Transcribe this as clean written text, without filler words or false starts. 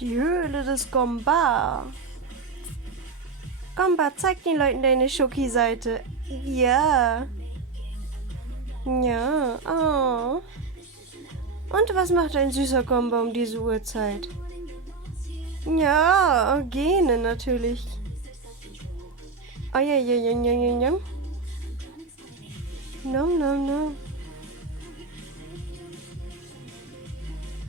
Die Höhle des Gomba. Gomba, zeig den Leuten deine Schoki-Seite. Ja. Ja, oh. Und was macht ein süßer Gomba um diese Uhrzeit? Ja, Gene natürlich. Oh ja, ja, ja, ja, ja, ja. No, no, no.